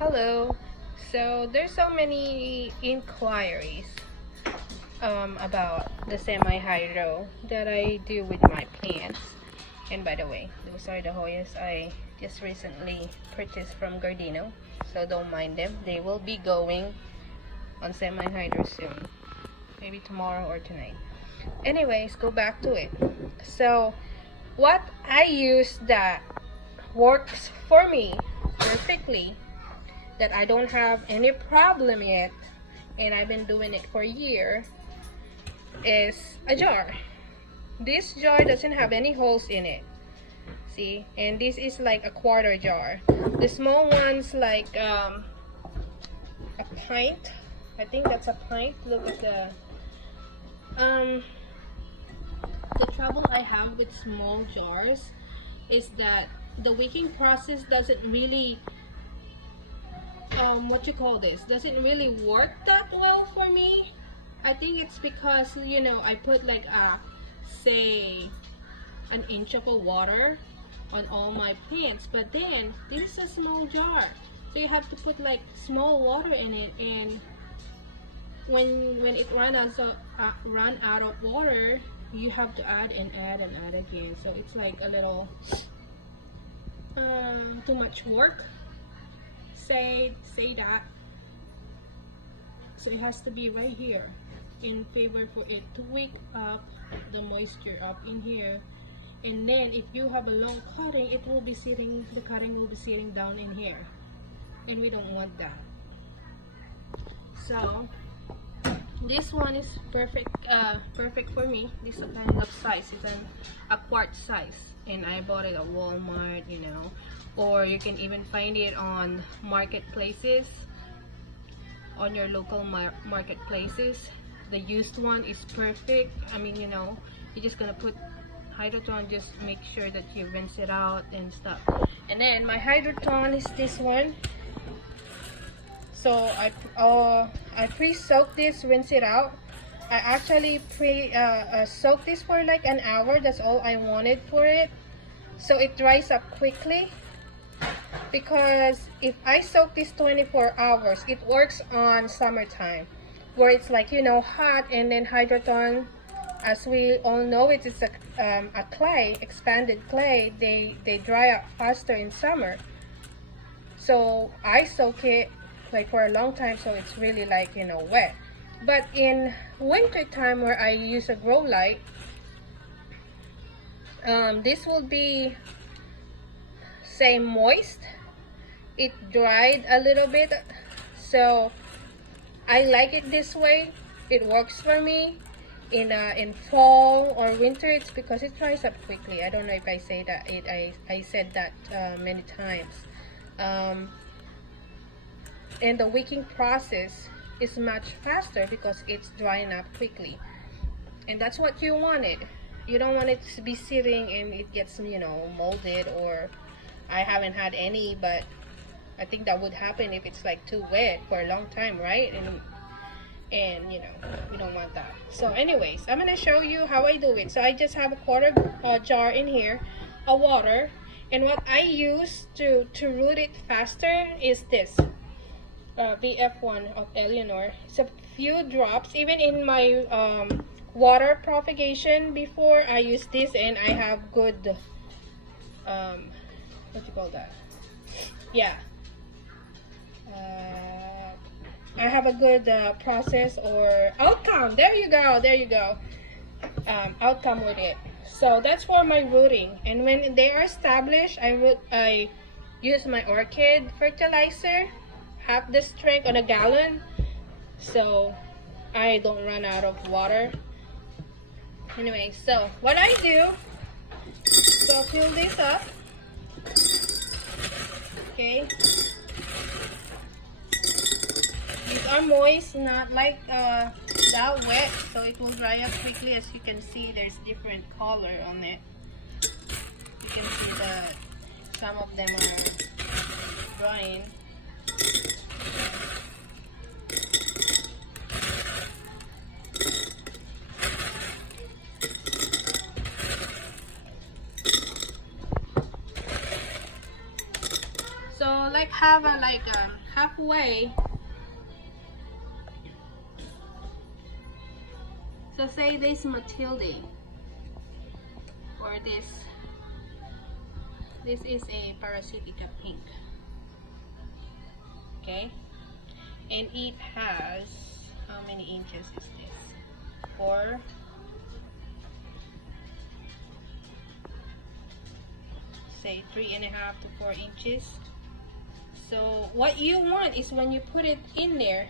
Hello. So there's so many inquiries about the semi-hydro that I do with my plants. And by the way, those are the Hoyas I just recently purchased from Gardino. So don't mind them. They will be going on semi-hydro soon. Maybe tomorrow or tonight. Anyways, go back to it. So what I use that works for me perfectly, that I don't have any problem yet, and I've been doing it for a year, is a jar. This jar doesn't have any holes in it. See? And this is like a quarter jar. The small one's like a pint. I think that's a pint. Look at the trouble I have with small jars is that the wicking process doesn't really doesn't really work that well for me. I think it's because, you know, I put like say an inch of water on all my plants, but then this is a small jar, so you have to put like small water in it, and when it run out of water, you have to add and add and add again. So it's like a little too much work, say that. So it has to be right here in favor for it to wake up the moisture up in here. And then if you have a long cutting, it will be sitting, the cutting will be sitting down in here, and we don't want that. So this one is perfect for me. This kind of size is a quart size, and I bought it at Walmart, you know, or you can even find it on marketplaces, on your local marketplaces. The used one is perfect. I mean, you know, you're just gonna put Hydroton, just make sure that you rinse it out and stuff. And then my Hydroton is this one. So I pre-soak this, rinse it out. I actually soak this for like an hour. That's all I wanted for it, so it dries up quickly. Because if I soak this 24 hours, it works on summertime, where it's like, you know, hot, and then Hydroton, as we all know, it is a clay, expanded clay. They dry up faster in summer. So I soak it like for a long time, so it's really like, you know, wet. But in winter time, where I use a grow light, this will be, say, moist. It dried a little bit, so I like it this way. It works for me. In fall or winter, it's because it dries up quickly. I don't know if I say that I said that many times. And the wicking process is much faster because it's drying up quickly, and that's what you wanted. You don't want it to be sitting and it gets, you know, molded, or I haven't had any, but I think that would happen if it's like too wet for a long time, right? And you know, we don't want that. So anyways, I'm gonna show you how I do it. So I just have a quarter jar in here of water, and what I use to root it faster is this VF1 of Eleanor. It's a few drops. Even in my water propagation before, I use this, and I have good what you call that? Yeah. I have a good process or outcome. There you go. Outcome with it. So that's for my rooting. And when they are established, I use my orchid fertilizer, half the strength on a gallon, so I don't run out of water. Anyway, so what I do, so fill this up. Okay. These are moist, not like that wet, so it will dry up quickly. As you can see, there's different color on it. You can see that some of them are drying. So like have halfway. So say this Matilde, or this is a Parasitica pink, okay, and it has, how many inches is this? 4, say 3.5 to 4 inches. So what you want is when you put it in there,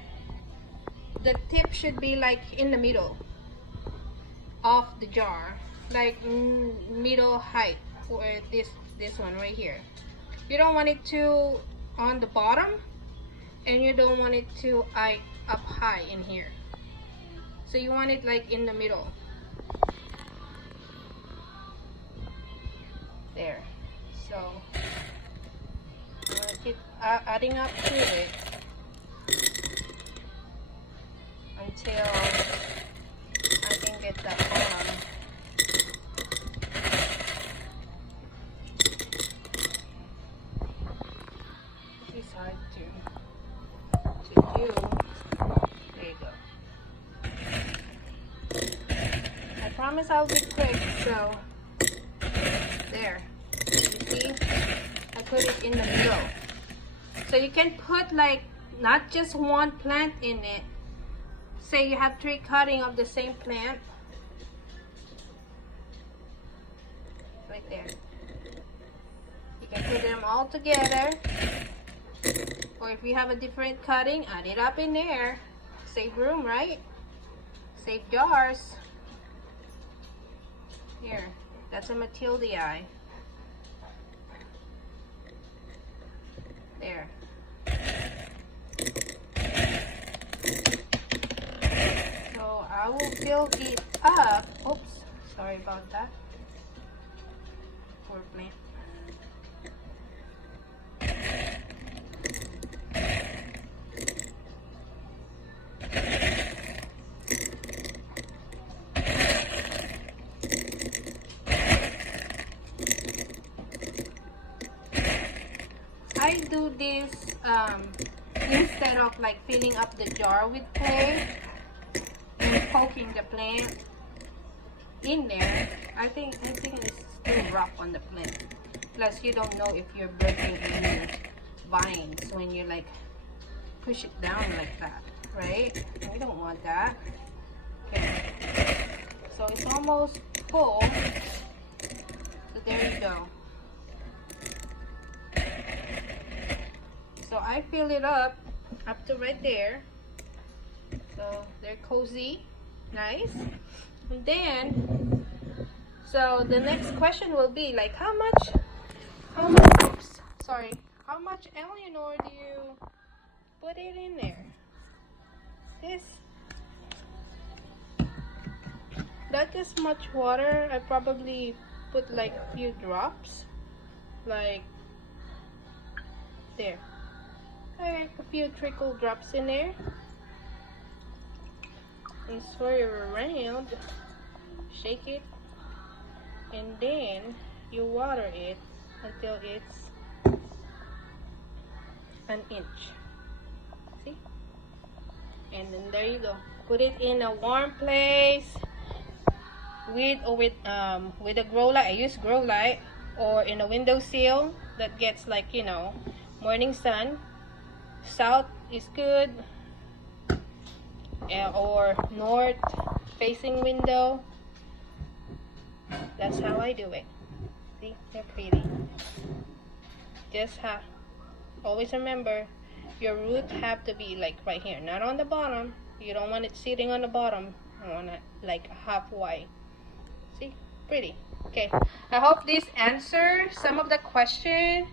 the tip should be like in the middle of the jar, like middle height, or this one right here. You don't want it to on the bottom, and you don't want it to up high in here. So you want it like in the middle. There. So I'm gonna keep adding up to it until I can get that bottom. This is hard to do. There you go. I promise I'll be quick. So there. You see? I put it in the middle. So you can put like not just one plant in it. Say you have 3 cuttings of the same plant. Right there. You can put them all together. Or if you have a different cutting, add it up in there. Save room, right? Save jars. Here, that's a Matilde eye. There. So I will fill it up. Oops, sorry about that. Poor plant. I do this instead of like filling up the jar with clay and poking the plant in there. I think it's too rough on the plant. Plus you don't know if you're breaking any vines when you like push it down like that, right? We don't want that. Okay, so it's almost full. So there you go. So I fill it up to right there. So they're cozy, nice. And then, so the next question will be like, how much Eleanor do you put it in there? This, not this much water. I probably put like a few drops, like there. Like a few trickle drops in there, and swirl around, shake it, and then you water it until it's an inch. See? And then there you go. Put it in a warm place with a grow light. I use grow light, or in a windowsill that gets like, you know, morning sun. South is good, or north facing window. That's how I do it. See, they're pretty. Just always remember, your root have to be like right here, not on the bottom. You don't want it sitting on the bottom. I want it like halfway. See, pretty. Okay, I hope this answers some of the question.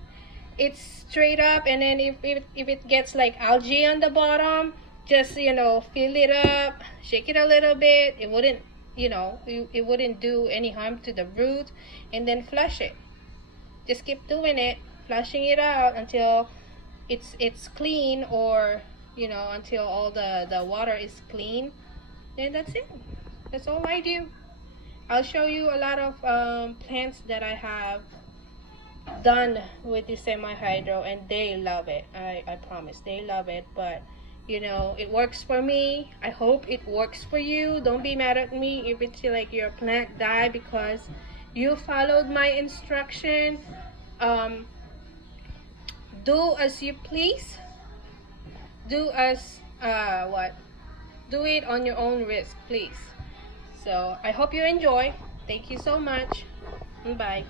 It's straight up, and then if it gets like algae on the bottom, just, you know, fill it up, shake it a little bit. It wouldn't, you know, it wouldn't do any harm to the root, and then flush it. Just keep doing it, flushing it out until it's clean, or, you know, until all the water is clean. Then that's it. That's all I do. I'll show you a lot of plants that I have done with the semi-hydro, and they love it. I promise they love it. But you know, it works for me. I hope it works for you. Don't be mad at me if it's like your plant die because you followed my instruction. Do as you please. Do as what? Do it on your own risk, please. So I hope you enjoy. Thank you so much. Bye.